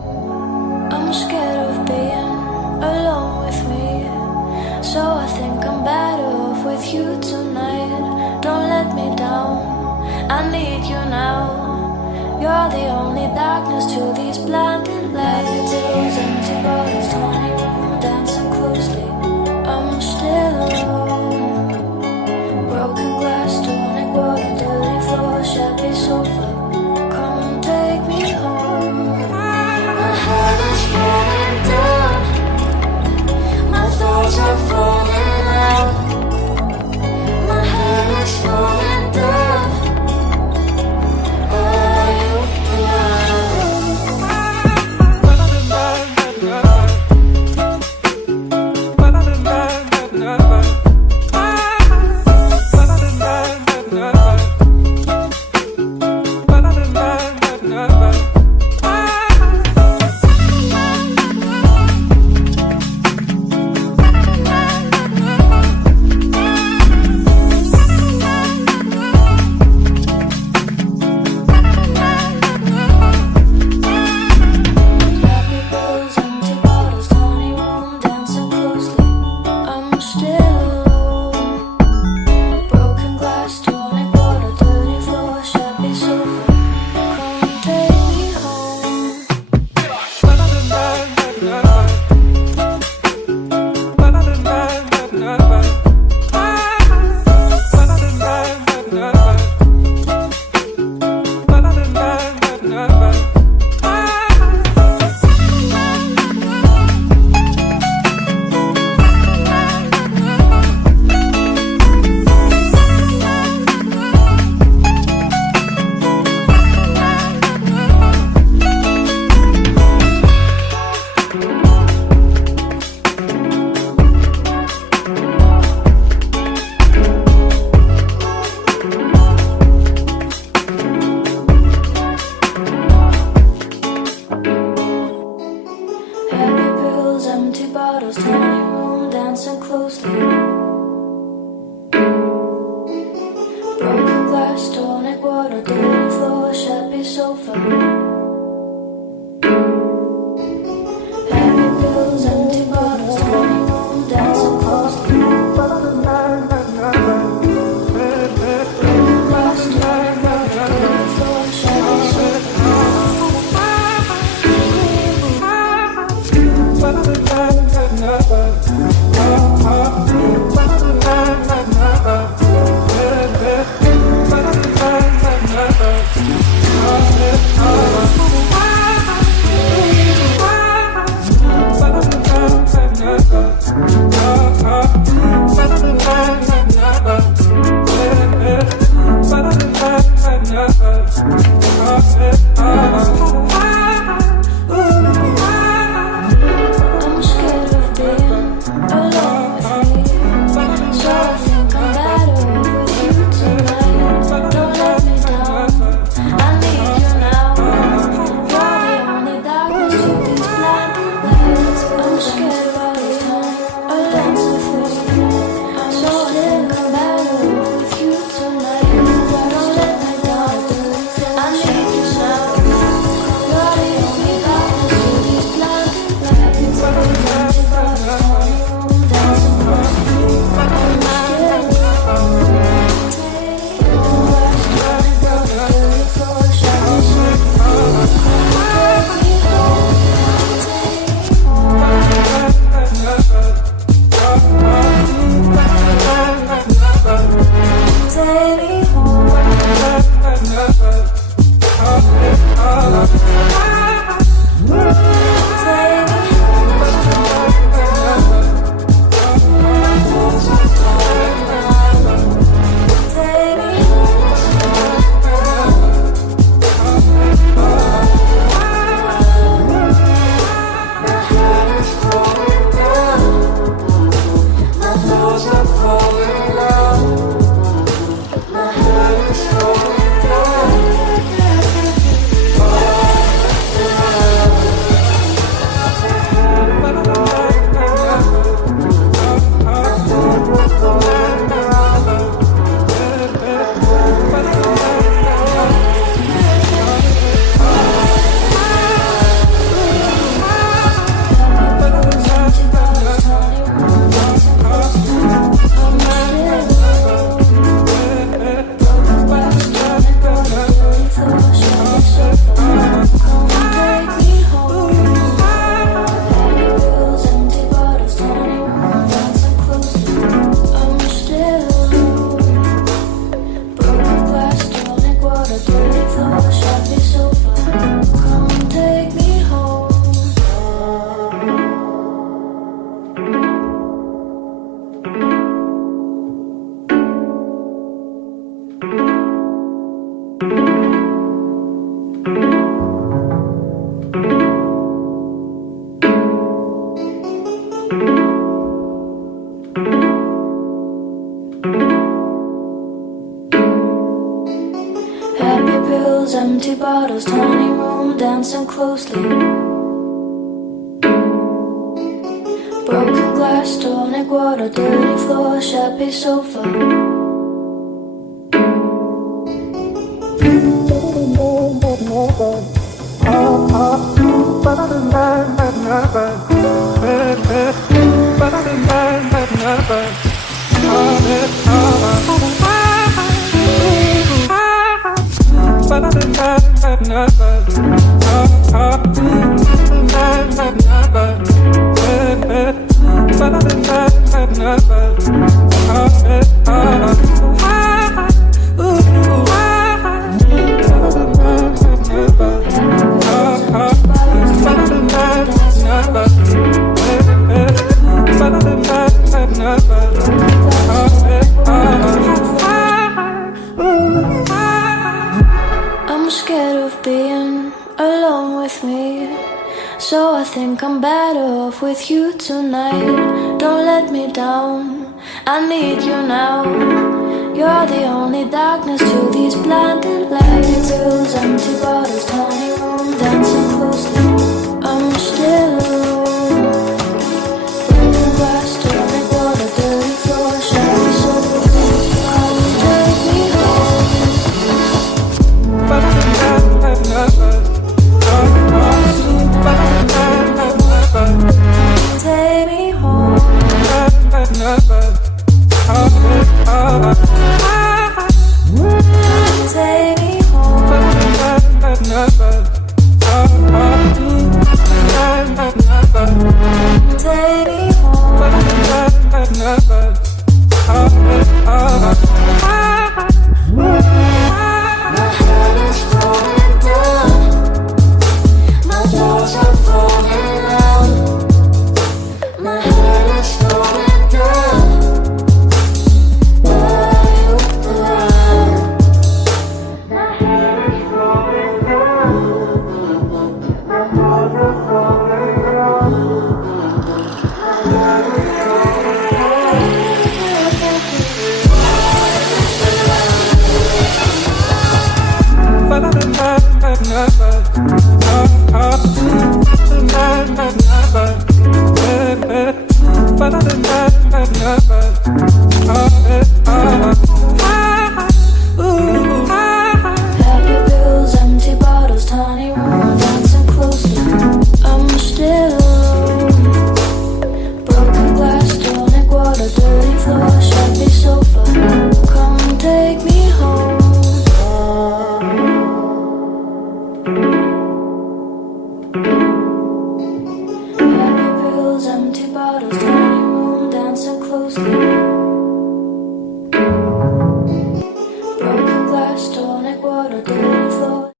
I'm scared of being alone with me, so I think I'm better off with you tonight. Don't let me down, I need you now. You're the only darkness to these blinding lights. Those empty bottles, tiny room, dancing closely. I'm still alone. Broken glass, tonic water, dirty floor, shabby sofa. Come take me home. My head is falling down, my thoughts are falling out. My head is falling down. Are you pills, empty bottles, tiny room, dancing closely. Broken glass, tonic water, dirty floor, shabby sofa. I'm scared of being alone with me, so I think I'm better off with you tonight. Don't let me down, I need you now. You're the only darkness to these blinding lights. Pills, empty bottles, tiny room, dancing closely. I'm still alone. Broken glass, tonic water, dirty floor, shabby sofa. Come take me home. Take me home. Take me home. Take me home. My head is falling down. My thoughts are falling out. My head is falling down. Are you around? My head is falling down. My thoughts are falling down. Happy pills, empty bottles, tiny room, dancing closely. I'm still alone. Broken glass, tonic water, dirty floor, shabby sofa. Come take me home. Happy pills, empty bottles, tiny room, dancing closely.